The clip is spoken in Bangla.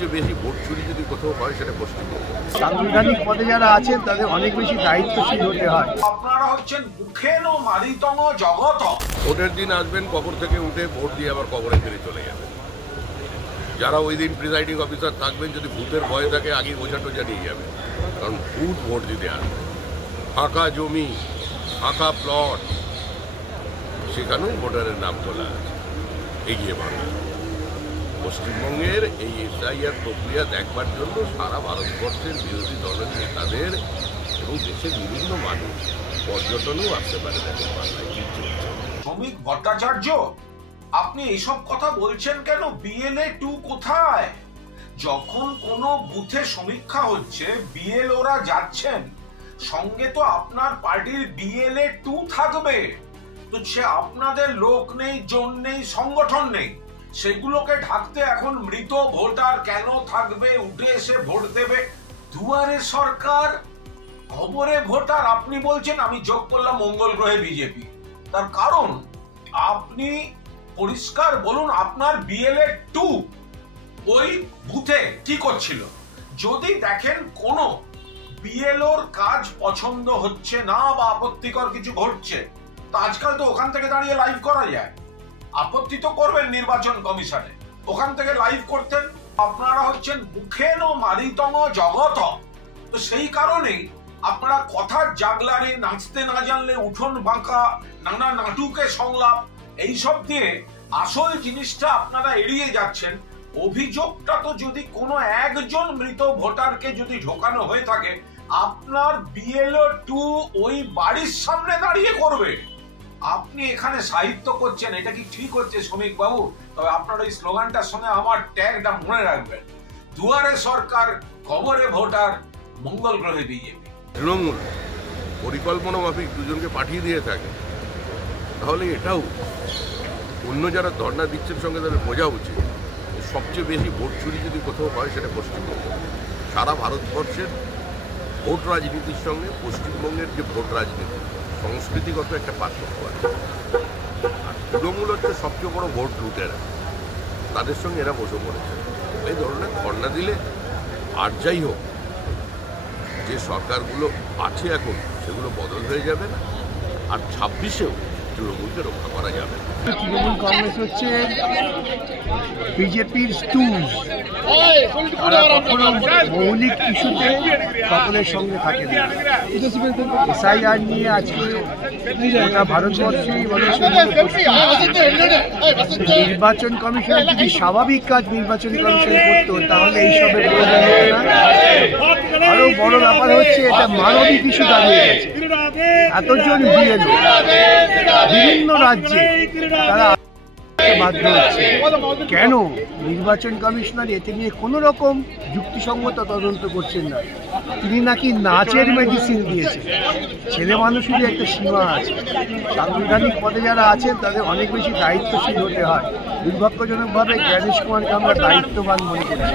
সবচেয়ে বেশি ভোট চুরি যদি কোথাও হয় সেটা পশ্চিমবঙ্গ। সাংবিধানিক পদে যারা আছেন তাদের অনেক বেশি দায়িত্বশীল হতে হয়। আপনারা হচ্ছেন মুখেন ও মারিতম জগত। ভোটের দিন আসবেন, কবর থেকে উঠে ভোট দিয়ে আবার কবরে ফিরে চলে যাবেন। যারা ওই দিন প্রিসাইডিং অফিসার থাকবেন, যদি ভূতের ভয় থাকে আগে ওঝা টোঝা নিয়ে যাবেন, কারণ ভূত ভোট দিতে আসবে। ফাঁকা জমি, ফাঁকা প্লট, সেখানেও ভোটারের নাম তোলা আছে। এগিয়ে বাংলা পশ্চিমবঙ্গের এই এসআইআর প্রক্রিয়া দেখবার জন্য সারা ভারতবর্ষের বিরোধী দলের নেতাদের এবং দেশের বিভিন্ন মানুষ পর্যটনেও আসতে পারে। দেখেন বাংলায় কি চলছে। শ্রমিক ভট্টাচার্য, আপনি এইসব কথা বলছেন কেন? বিএলএ 2 কোথায়? যখন কোনো বুথে সমীক্ষা হচ্ছে, বিএলওরা যাচ্ছেন, সঙ্গে তো আপনার পার্টির বিএলএ 2 থাকবে। তো সে আপনাদের লোক নেই, জন নেই, সংগঠন নেই, সেগুলোকে ঢাকতে এখন মৃত ভোটার কেন থাকবে? উঠে এসে ভোট দেবে। দুয়ারে সরকার, খবরে ভোটার। আপনি বলছেন, আমি যোগ করলাম মঙ্গল গ্রহে বিজেপি। তার কারণ আপনি পরিষ্কার বলুন, আপনার বিএলএ 2 ওই বুথে কি করছিল? যদি দেখেন কোন বিএলওর কাজ পছন্দ হচ্ছে না বা আপত্তিকর কিছু ঘটছে, তো আজকাল তো ওখান থেকে দাঁড়িয়ে লাইভ করা যায়। আপত্তি তো করবেন নির্বাচন কমিশনে, ওখান থেকে লাইভ করতেন। আপনারা হচ্ছেন মুখেন ও মারিতম জগত। তো সেই কারণেই আপনারা কথার জাগলারে, নাচতে না জানলে উঠোন বাঁকা, নানা নাটুকে সংলাপ, এইসব দিয়ে আসল জিনিসটা আপনারা এড়িয়ে যাচ্ছেন। অভিযোগটা তো যদি কোনো একজন মৃত ভোটারকে যদি ঢোকানো হয়ে থাকে, আপনার বিএলও 2 ওই বাড়ির সামনে দাঁড়িয়ে করবে। আপনি এখানে সাহিত্য করছেন, এটা কি ঠিক হচ্ছে শ্রমিক বাবু? তবে আপনার ওই স্লোগানটার সঙ্গে আমার ট্যাগটা মনে রাখবেন, দুয়ারে সরকার, খবরে ভোটার, মঙ্গল গ্রহে বিজেপি। তৃণমূল পরিকল্পনা মাফিক দুজনকে পাঠিয়ে দিয়ে থাকে, তাহলে এটাও অন্য যারা ধর্ণা দিচ্ছেন সঙ্গে তাদের বোঝা উচিত। সবচেয়ে বেশি ভোট চুরি যদি কোথাও হয় সেটা পশ্চিমবঙ্গ। সারা ভারতবর্ষের ভোট রাজনীতির সঙ্গে পশ্চিমবঙ্গের যে ভোট রাজনীতি সংস্কৃতিগত একটা পার্থক্য আছে। আর তৃণমূল হচ্ছে সবচেয়ে বড় ভোট লুটেরা, তাদের সঙ্গে এরা বসে পড়েছে। এই ধরনের ধর্ণা দিলে আর যাই হোক, যে সরকারগুলো আছে এখন সেগুলো বদল হয়ে যাবে না, আর 26-এও তৃণমূলকে রক্ষা করা যাবে। তৃণমূল কংগ্রেস হচ্ছে বিজেপির স্টুল। তারা কখনো মৌলিক ইস্যুতে সকলের সঙ্গে থাকে না। এসআইআর নিয়ে আজকে গোটা ভারতবর্ষেই নির্বাচন কমিশনের যদি স্বাভাবিক কাজ নির্বাচন কমিশন করতো, তাহলে এইসবের প্রয়োজন হতো না। আরো বড় ব্যাপার হচ্ছে, এটা মানবিক ইস্যু দাঁড়িয়ে গেছে। এতজন বিএলও বিভিন্ন রাজ্যে তারা বাধ্য হচ্ছে কেন? নির্বাচন কমিশনার এতে নিয়ে কোনো রকম যুক্তিসঙ্গত তদন্ত করছেন না। তিনি নাকি নাচের মেডিসিন দিয়েছেন। ছেলে মানুষেরই একটা সীমা আছে। সাংবিধানিক পদে যারা আছেন তাদের অনেক বেশি দায়িত্বশীল হতে হয়। দুর্ভাগ্যজনকভাবে জ্ঞানেশ কুমারকে আমরা দায়িত্ববান মনে করছি।